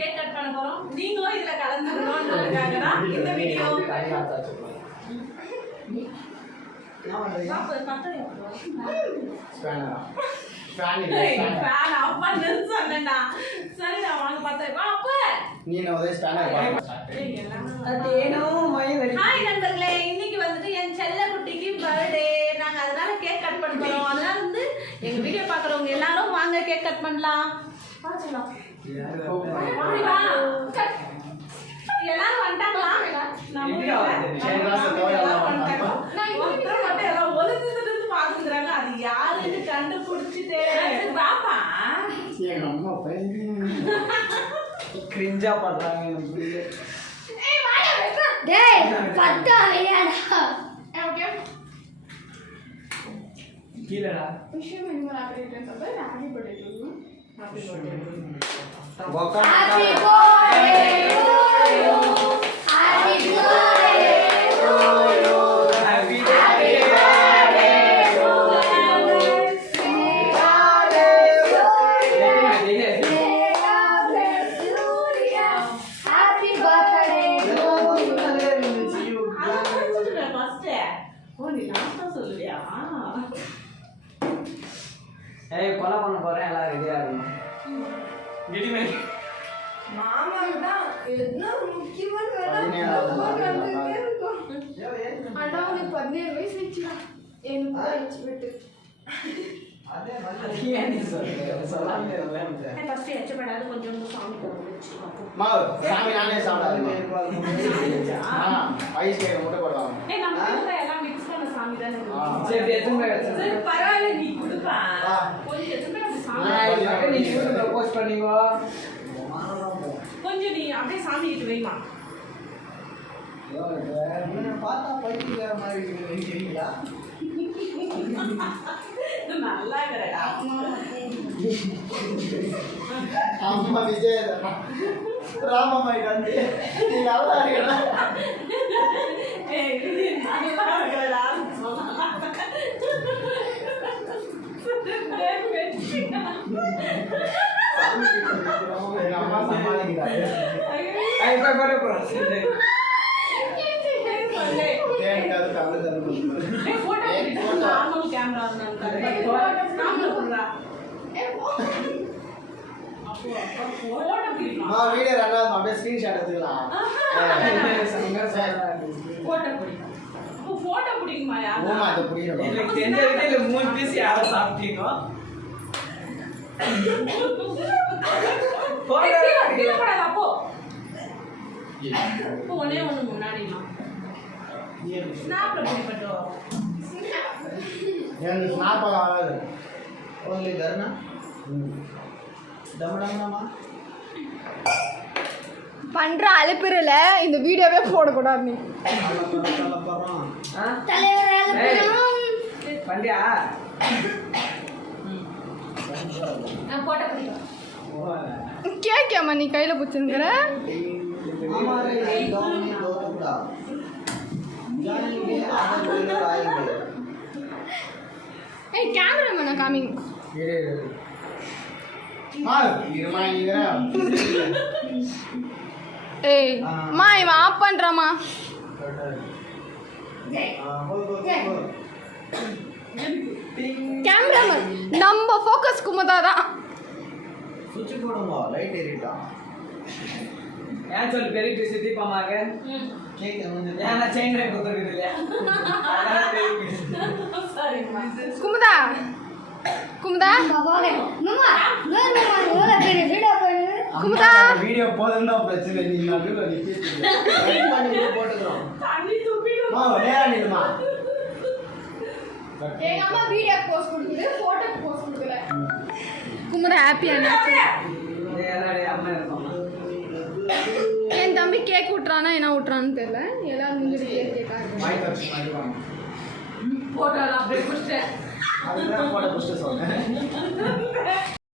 Cake cut பண்ண போறோம். நீங்களும் இதுல கலந்துக்கணும்ன்றதுக்காக தான் இந்த வீடியோ. இன்னைக்கு வந்துட்டு என் செல்ல குட்டிக்கு பர்த்டே. நாங்க அதனால கேக் கட் பண்ண போறோம். அதனால வந்து எங்க வீடியோ பாக்குறவங்க எல்லாரும் வாங்க கேக் கட் பண்ணலாம். எல்லாரும் வந்துட்டாங்களா? பாத்துக்கிறாங்க. அது யாருன்னு கண்டுபிடிச்சிட்டே பாப்பா. எங்க அம்மா கிரிஞ்சா பண்றாங்க. கீழடா விஷயம் என்ன ஆபரேட்டர் சொல்ல happy birthday to you. Happy birthday to you. Happy கொலை பண்ண போறேன். எல்லாம் ரெடியா இருக்கணும். மாமாக்கு தான் என்ன முக்கியமான வேலை. அண்ணா உனக்கு 17 வயசு ஆயிடுச்சுடா. எனக்கு ஆயிடுச்சு விட்டு. அதே மாதிரி ஏன் நீ சொல்லாம இருந்தே. ஃபர்ஸ்ட் எச்சப்படாத கொஞ்சம் சாமி கும்பிடுச்சுக்கோ. மா சாமி நானே சாப்பிடாதே. ஐஸ் கேக் முட்டை போடுவாங்க. நம்ம கூட எல்லாம் மிக்ஸ் பண்ண சாமி தானே. சரி எதுமே சரி பரவாயில்லை நீ குடுப்பா. கொஞ்சம் எதுமே நம்ம சாமி நீ கூட ப்ரோபோஸ் பண்ணீங்க. கொஞ்சம் நீ அப்படியே சாமி கிட்ட வைமா. என்ன பார்த்தா பைத்தியக்கார மாதிரி இருக்கீங்களா? நல்லா இருக்கடா. அம்மா விஜய் ராமம்மா வந்து நீ நல்லா இருக்கடா. ஏய் இது நல்லா இருக்கடா சொன்னா. அம்மா சமாளிக்கிறாங்க. ஐ பை பை போறா. கேக்காது கால தர போறா. ஏய் போட்டோ நார்மல் கேமரா நான் நார்மல் போடுறா. அப்போ போட்டோ பிடிக்கலாம். நான் வீடியோ ரெண்டாவது அப்படியே ஸ்கிரீன்ஷாட் எடுத்துக்கலாம். போட்டோ பிடிக்கலாம். அப்போ போட்டோ பிடிக்குமாயா? ஓமா அது பிடிக்கும். எனக்கு தெரிஞ்ச வீடியோல 3 பீஸ் யார சாப்பிட்டீங்க? போடா போடா அப்போ. இப்போ ஒண்ணே ஒண்ணு முன்னாடிமா. ஸ்னாப்ல பிடிப்பட்டோ. எனக்கு ஸ்னாப் ஆகாது. only தர்னா. டமடமமா. பண்ற அலப்பிரல இந்த வீடியோவே போட கூடாது நீ. தலைவர அலப்பிரம். பண்டியா. நான் போட்டோ பிடிக்கும். கேக்கேமா நீ கையில புடிச்சிருக்கற? हमारे गांव में दौड़ता जाने के आधा बोलो आएंगे. ए कैमरामैन कमिंग. ये मार इरमाइंगरा. ए मा इव ஆஃப் பண்றமா. कैमरामैन நம்ம ஃபோக்கஸ் குமதாதான். சுவிட்ச் போடுங்க லைட் எரிட்டா. ஏன் சொல்லு பெரிய பீஸ் தீபமாக கேக் வந்து ஏனா செயின் ரேட் கொடுத்துருக்குது இல்லையா அதான் பெரிய பீஸ் சாரி குமுதா குமுதா பாபாவே மாமா நான் எவ்வளவு பெரிய வீடியோ போடு குமுதா வீடியோ போடுறதா பிரச்சனை நீ நடுவுல நிக்கிட்டு பண்ணி போட்டுறோம் தண்ணி தூக்கிடு மா நேரா நில்லுமா எங்க அம்மா வீடியோ போஸ்ட் கொடுக்குது போட்டோ போஸ்ட் கொடுக்கல குமுதா ஹாப்பியா நேரா அம்மா இருக்கோம் என் தம்பி கேக் விட்டுறானா என்ன விட்டுறான்னு தெரியல எல்லாரும் முன்னாடி கேக்கா இருக்கு போட்டோ அப்படியே புடிச்சேன் அதுதான் போட்டோ புடிச்ச சொன்னேன்